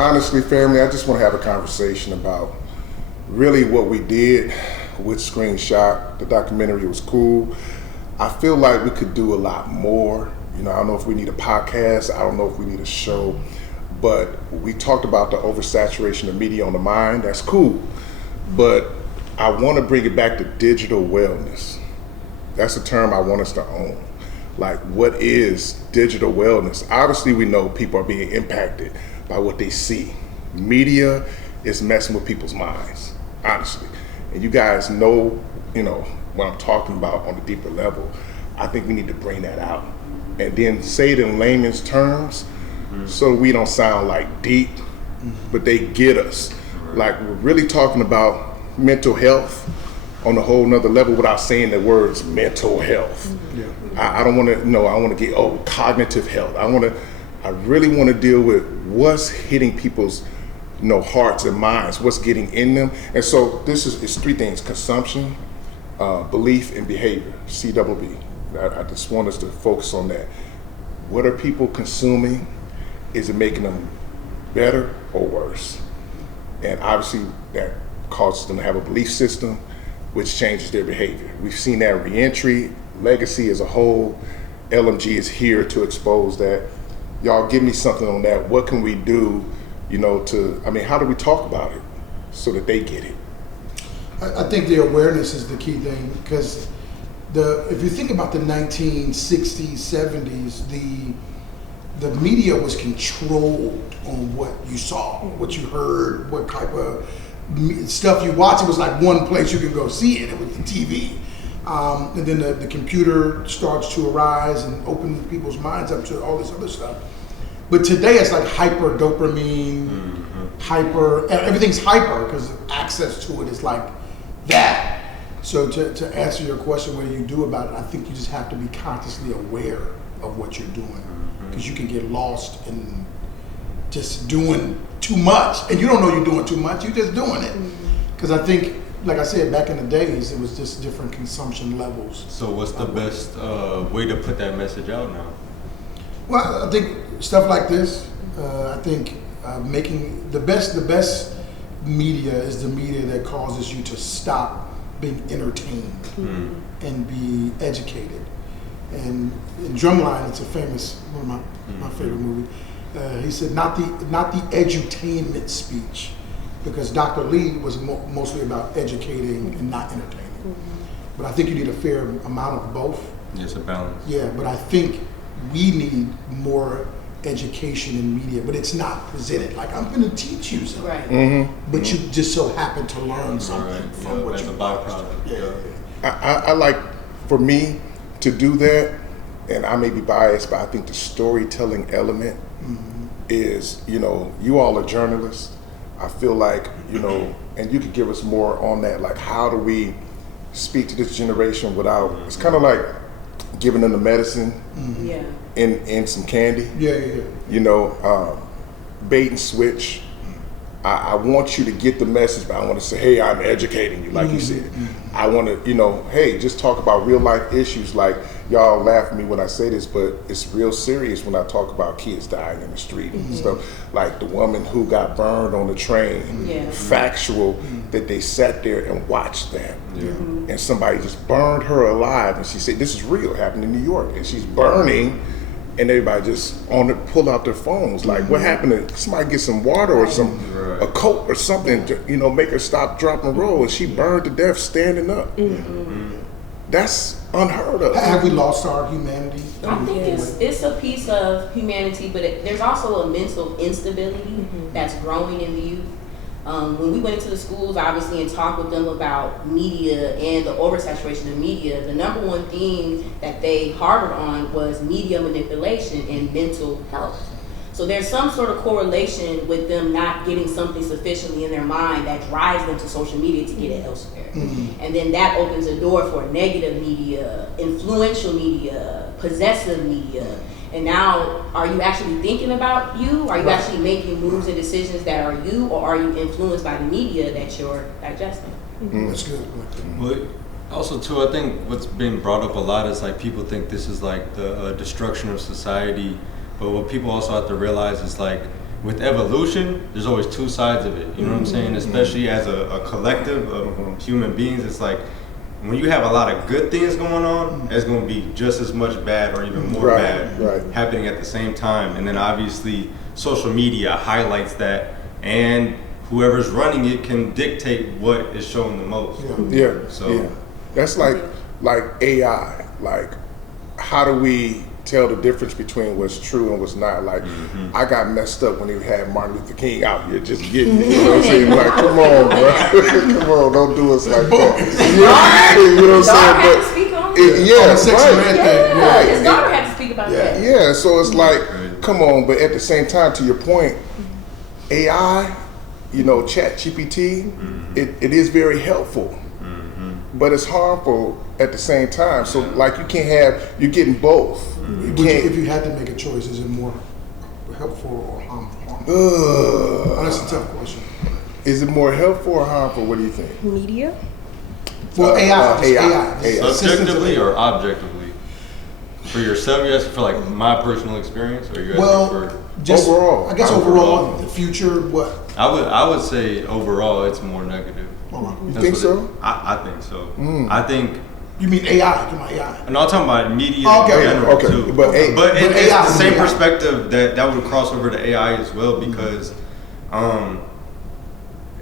Honestly, family, I just want to have a conversation about really what we did with Screenshot. The documentary was cool. I feel like we could do a lot more. I don't know if we need a podcast. I don't know if we need a show. But we talked about the oversaturation of media on the mind. That's cool. But I want to bring it back to digital wellness. That's a term I want us to own. Like, what is digital wellness? Obviously, we know people are being impacted by what they see. Media is messing with people's minds, honestly. And you guys know, what I'm talking about on a deeper level. I think we need to bring that out and then say it in layman's terms so we don't sound like deep, but they get us. Like, we're really talking about mental health on a whole nother level without saying the words mental health. Yeah. I don't want to, I want to get, cognitive health. I really want to deal with what's hitting people's, hearts and minds, what's getting in them. And so it's three things: consumption, belief, and behavior, CBB. I just want us to focus on that. What are people consuming? Is it making them better or worse? And obviously that causes them to have a belief system, which changes their behavior. We've seen that reentry, legacy as a whole. LMG is here to expose that. Y'all give me something on that. What can we do, how do we talk about it so that they get it? I think the awareness is the key thing, because if you think about the 1960s, 70s, the media was controlled on what you saw, what you heard, what type of stuff you watch. It was like one place you can go see it. It was the TV. And then the computer starts to arise and open people's minds up to all this other stuff. But today it's like hyper dopamine, everything's hyper because access to it is like that. So to answer your question, what do you do about it? I think you just have to be consciously aware of what you're doing, because you can get lost in just doing too much, and you don't know you're doing too much. You're just doing it. Because I think, like I said, back in the days, it was just different consumption levels. So what's the best way to put that message out now? Well, I think stuff like this. I think making the best media is the media that causes you to stop being entertained and be educated. And in Drumline, it's a famous, one of my favorite movies. He said, not the edutainment speech, because Dr. Lee was mostly about educating and not entertaining. But I think you need a fair amount of both. It's a balance. Yeah, but I think we need more education in media, but it's not presented like, I'm going to teach you something. Right. But you just so happen to learn something from what you byproduct. I like, for me, to do that, and I may be biased, but I think the storytelling element is, you all are journalists. I feel like, and you could give us more on that, like, how do we speak to this generation without, it's kind of like giving them the medicine and some candy. Bait and switch. I want you to get the message, but I want to say, hey, I'm educating you, like you said. I want to, hey, just talk about real life issues. Like, y'all laugh at me when I say this, but it's real serious when I talk about kids dying in the street and stuff. Like the woman who got burned on the train, factual, that they sat there and watched that. And somebody just burned her alive, and she said, this is real, happened in New York. And she's burning, and everybody just pull out their phones. Like, what happened? To somebody get some water or a coat or something to, make her stop, drop, and roll. And she burned to death standing up. That's unheard of. Have we lost our humanity? I think it's a piece of humanity, but there's also a mental instability that's growing in the youth. When we went into the schools, obviously, and talked with them about media and the oversaturation of media, the number one thing that they harbored on was media manipulation and mental health. So there's some sort of correlation with them not getting something sufficiently in their mind that drives them to social media to get it elsewhere. And then that opens a door for negative media, influential media, possessive media. And now, are you actually thinking about you? Are you actually making moves and decisions that are you, or are you influenced by the media that you're digesting? That's good. But also, too, I think what's been brought up a lot is like people think this is like the destruction of society. But what people also have to realize is like with evolution, there's always two sides of it. You know what I'm saying? Especially as a collective of human beings, it's like when you have a lot of good things going on, there's going to be just as much bad or even more bad happening at the same time. And then obviously social media highlights that, and whoever's running it can dictate what is shown the most. So that's like AI. Like, how do we tell the difference between what's true and what's not? Like, I got messed up when they had Martin Luther King out here just getting it. You know what I'm saying? Like, come on, bro. Come on, don't do us like that. You know what I'm saying? Had to speak on it. His daughter had to speak about that. Yeah, so it's like, come on, but at the same time, to your point, AI, you know, ChatGPT, it is very helpful, but it's harmful at the same time. So like, you can't have, you're getting both. You can't, if you had to make a choice, is it more helpful or harmful? That's a tough question. Is it more helpful or harmful? What do you think? Media? Well, AI. Subjectively or objectively? For yourself, you're asking for like my personal experience, or you're asking for just overall? I guess overall, the future. What? I would say overall, it's more negative. You think so? I think so. I think. You mean AI? You mean AI? No, I'm talking about media in general too. But it's the same perspective that would cross over to AI as well, because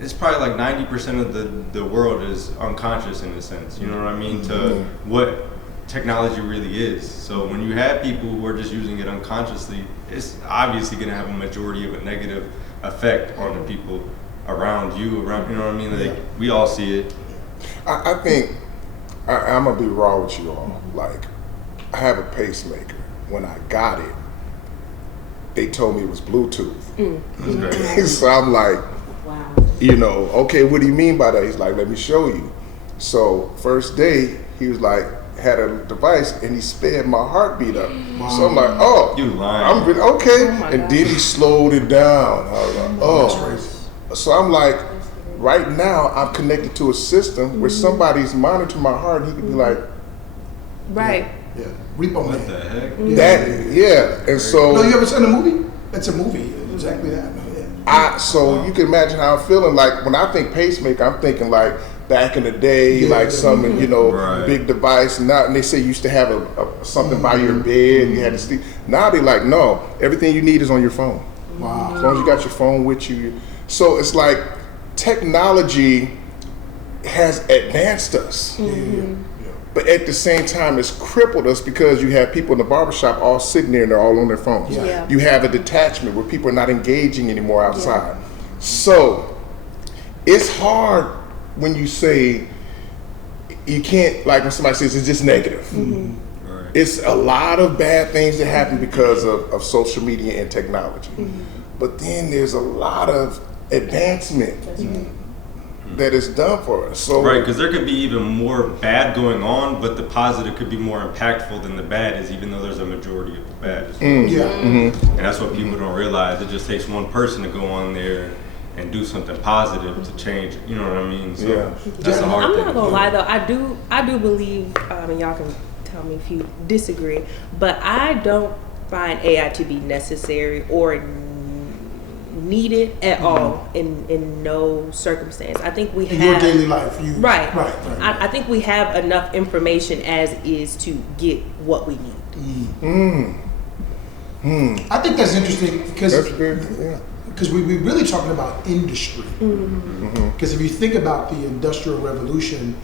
it's probably like 90% of the world is unconscious in a sense. You know what I mean? To what technology really is. So when you have people who are just using it unconsciously, it's obviously going to have a majority of a negative effect on the people around you. You know what I mean? Like, we all see it. I think I'm gonna be raw with you all. Like, I have a pacemaker. When I got it, they told me it was Bluetooth. That's great. So I'm like, wow. You know, okay, what do you mean by that? He's like, let me show you. So first day, he was like, had a device and he sped my heartbeat up. Wow. So I'm like, oh, you lying? I'm okay. And then he slowed it down. I was like, oh, that's crazy. So I'm like, right now I'm connected to a system where somebody's monitoring my heart. And he could be like, right. Yeah. Repo Man. What the heck? That, and so. No, you ever seen a movie? It's a movie. Exactly that. So you can imagine how I'm feeling. Like, when I think pacemaker, I'm thinking like back in the day, like some, you know, big device. And they say you used to have something by your bed and you had to sleep. Now they're like, no, everything you need is on your phone. Wow. As long as you got your phone with you. So it's like technology has advanced us. But at the same time, it's crippled us, because you have people in the barbershop all sitting there and they're all on their phones. You have a detachment where people are not engaging anymore outside. So it's hard when you say you can't, like when somebody says it's just negative. It's a lot of bad things that happen because of social media and technology. But then there's a lot of advancement that is done for us. So right, because there could be even more bad going on, but the positive could be more impactful than the bad is, even though there's a majority of the bad as well. And that's what people don't realize. It just takes one person to go on there and do something positive to change. You know what I mean? So that's a hard I'm thing. not gonna lie though. I do believe, and y'all can tell me if you disagree, but I don't find AI to be necessary or needed at all in no circumstance. I think we have your daily life. Right. I think we have enough information as is to get what we need. I think that's interesting because we really talking about industry. Because if you think about the Industrial Revolution,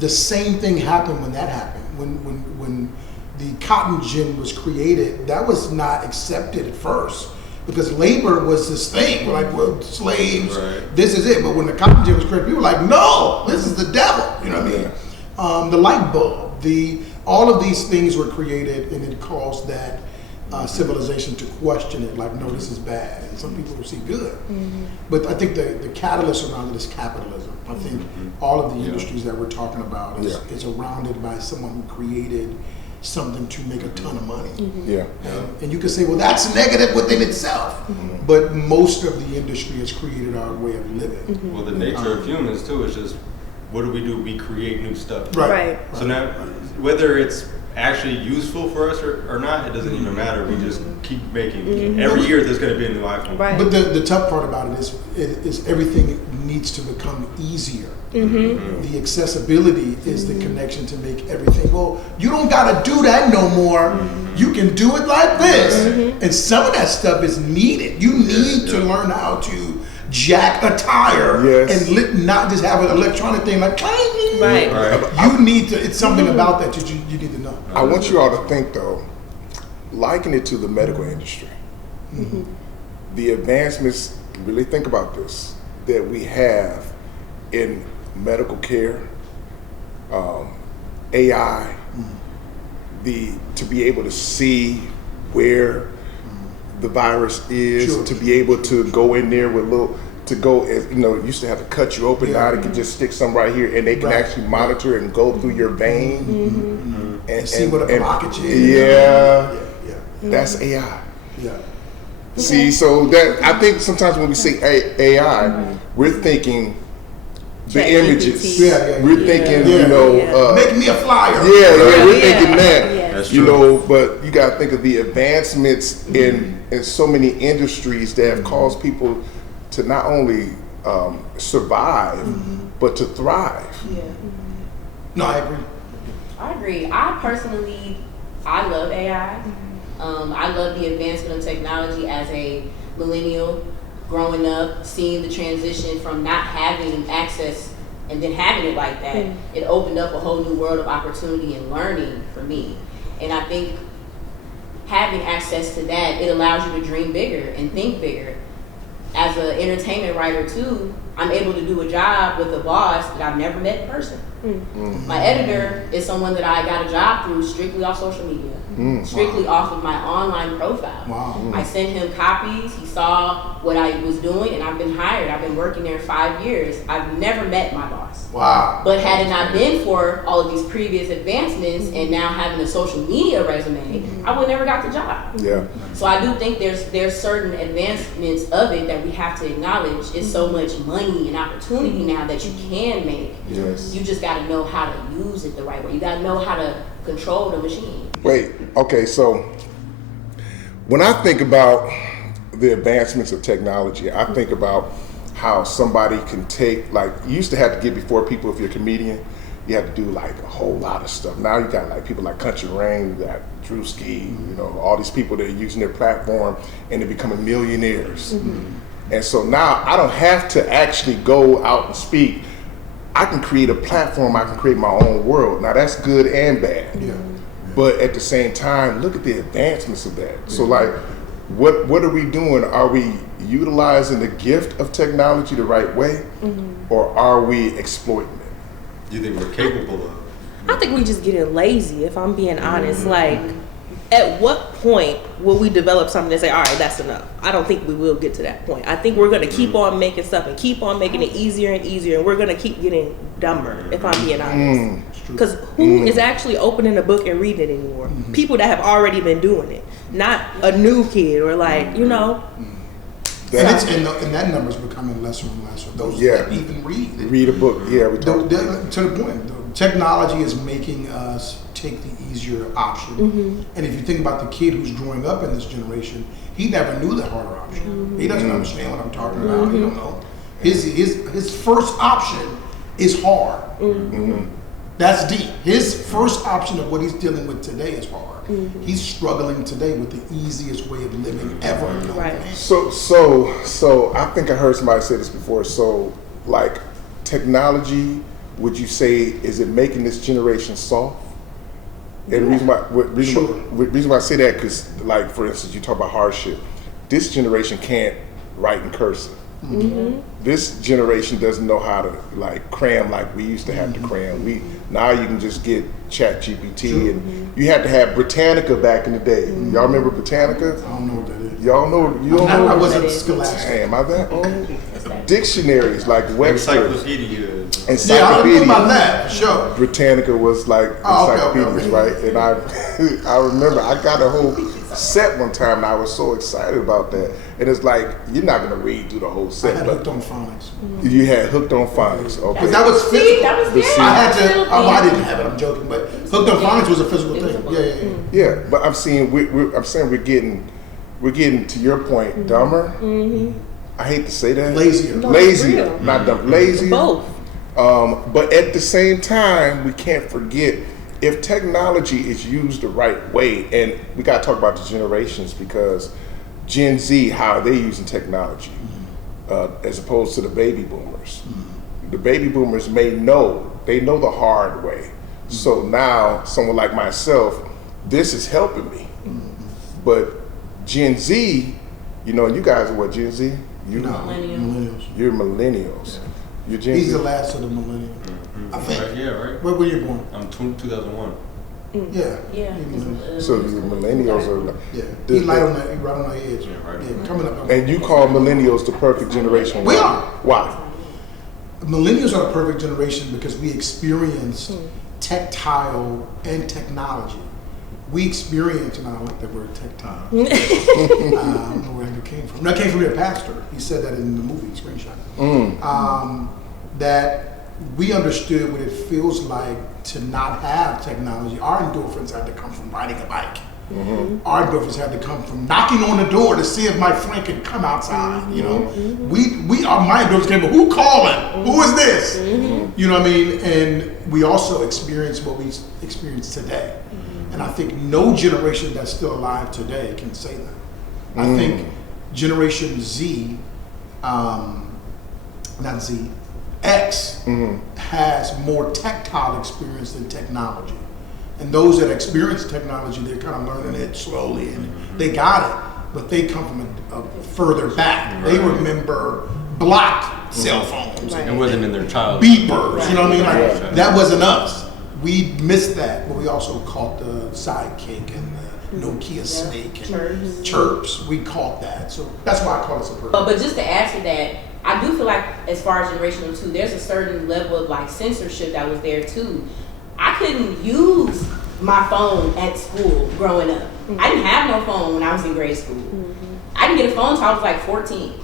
the same thing happened when that happened. When the cotton gin was created, that was not accepted at first. Because labor was this thing, we're like, well, slaves, this is it. But when the cotton gin was created, people were like, no, this is the devil. You know what I mean? The light bulb, all of these things were created, and it caused that civilization to question it. Like, no, this is bad, and some people will see good. But I think the catalyst around it is capitalism. I think all of the industries that we're talking about is surrounded by someone who created something to make a ton of money. And you can say, well, that's negative within itself. But most of the industry has created our way of living. Well, the nature of humans too is just, what do? We create new stuff. Right. So now, whether it's actually useful for us or not, it doesn't even matter. We just keep making. Every year there's going to be a new iPhone. Right. But the tough part about it is everything needs to become easier. The accessibility is the connection to make everything. Well, you don't got to do that no more. You can do it like this. And some of that stuff is needed. You need to learn how to jack a tire and not just have an electronic thing like Right. You need to. It's something about that you need to know. I want you all to think though, liken it to the medical industry. The advancements, really think about this, that we have in medical care, AI, to be able to see where the virus is, to be able to go in there with it used to have to cut you open, now they can just stick some right here and they can actually monitor and go through your vein and see what a blockage is. That's AI. Yeah. See, so that I think sometimes when we say AI, we're thinking the images. We're thinking, make me a flyer. We're thinking that. That's true. But you got to think of the advancements in so many industries that have caused people to not only survive, but to thrive. No, I agree. I agree. I love AI. I love the advancement of technology as a millennial, growing up, seeing the transition from not having access and then having it like that. It opened up a whole new world of opportunity and learning for me. And I think having access to that, it allows you to dream bigger and think bigger. As an entertainment writer too, I'm able to do a job with a boss that I've never met in person. My editor is someone that I got a job through strictly off social media, strictly off of my online profile. I sent him copies, he saw what I was doing, and I've been hired. I've been working there 5 years. I've never met my boss. But had it not been for all of these previous advancements and now having a social media resume, I would never got the job. So I do think there's certain advancements of it that we have to acknowledge. It's so much money and opportunity now that you can make. You just got to know how to use it the right way. You got to know how to control the machine. Wait, okay, so when I think about the advancements of technology, I think about how somebody can take, like, you used to have to get before people. If you're a comedian, you have to do like a whole lot of stuff. Now you got like people like Country Rain, you got Drewski, all these people that are using their platform and they're becoming millionaires. And so now I don't have to actually go out and speak. I can create a platform, I can create my own world. Now that's good and bad. But at the same time, look at the advancements of that. So like, what are we doing? Are we utilizing the gift of technology the right way? Or are we exploiting it? You think we're capable of? I think we just getting lazy, if I'm being honest. Like, at what point will we develop something and say, all right, that's enough? I don't think we will get to that point. I think we're going to keep on making stuff and keep on making it easier and easier, and we're going to keep getting dumber, if I'm being honest. Because who is actually opening a book and reading it anymore? People that have already been doing it, not a new kid or like, And that number's becoming lesser and lesser. Those that even read a book. To the point, technology is making us take the easier option. And if you think about the kid who's growing up in this generation, he never knew the harder option. He doesn't understand what I'm talking about. He don't know. His first option is hard. That's deep. His first option of what he's dealing with today is hard. He's struggling today with the easiest way of living ever. So I think I heard somebody say this before. So like technology, would you say, is it making this generation soft? And the reason why I say that, because like for instance, you talk about hardship. This generation can't write in cursive. This generation doesn't know how to like cram like we used to have to cram. Now you can just get Chat GPT, and you had to have Britannica back in the day. Y'all remember Britannica? I don't know what that is. Y'all know? You don't know? I wasn't scholastic. Am I that old? Dictionaries like Webster. Encyclopedia. Yeah, I don't know about that, for sure. Britannica was like encyclopedias, right? And I remember I got a whole set one time, and I was so excited about that. And it's like, you're not gonna read through the whole I set, had but hooked on phonics. you had hooked on phonics. Okay. But that was See, physical. that was But yeah, see- I had to. still I thing. didn't have it. I'm joking, but hooked on phonics was a physical It was thing. a book. Yeah. Yeah, but I'm saying we're getting to your point, dumber. I hate to say that. Lazier. No, it's Lazier, real. not dumb. Lazier. Both. But at the same time, we can't forget if technology is used the right way, and we got to talk about the generations because Gen Z, how are they using technology as opposed to the baby boomers? The baby boomers they know the hard way. So now, someone like myself, this is helping me. But Gen Z, you guys are what, Gen Z? No, millennials. You're millennials. You're Gen He's Z. the last of the millennials. I think. Right, yeah, right. Where were you born? I'm 2001. Yeah. Yeah. So the millennials are, Yeah. He's right on the edge. Yeah, right. Yeah, coming up. and you call millennials the perfect generation. We Why? are. Why? Millennials are the perfect generation because we experienced tactile and technology. We experienced, and I don't like that word tactile. I don't know where it came from. That came from your pastor. He said that in the movie screenshot. That we understood what it feels like to not have technology. Our endorphins had to come from riding a bike. Our endorphins had to come from knocking on the door to see if my friend could come outside. My endorphins came from who calling? Who is this? You know what I mean? And we also experienced what we experience today. And I think no generation that's still alive today can say that. I think Generation Z, not Z, X has more tactile experience than technology. And those that experience technology, they're kind of learning it slowly and they got it, but they come from a further back. They remember blocked cell phones, Right. It wasn't in their childhood. beepers, you know what I mean? Like, Right. that wasn't us. We missed that, but we also caught the sidekick and the Nokia snake and chirps. We caught that. So that's why I call it a perfect. But just to add to that, I do feel like as far as generational too, there's a certain level of like censorship that was there too. I couldn't use my phone at school growing up. I didn't have no phone when I was in grade school. I didn't get a phone until I was like 14.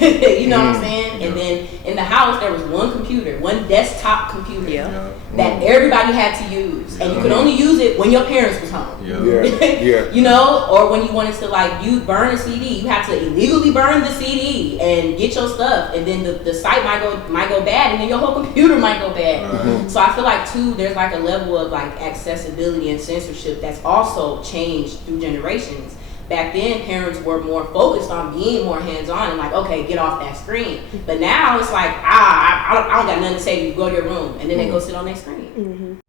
You know what I'm saying? And then in the house there was one computer, one desktop computer that everybody had to use, and you could only use it when your parents was home. Yeah. Or when you wanted to like you burn a CD, you had to illegally burn the CD and get your stuff, and then the site might go bad, and then your whole computer might go bad. So I feel like too, there's like a level of like accessibility and censorship that's also changed through generations. Back then, parents were more focused on being more hands-on and like, okay, get off that screen. But now it's like, I don't got nothing to say to you, go to your room, and then they go sit on their screen.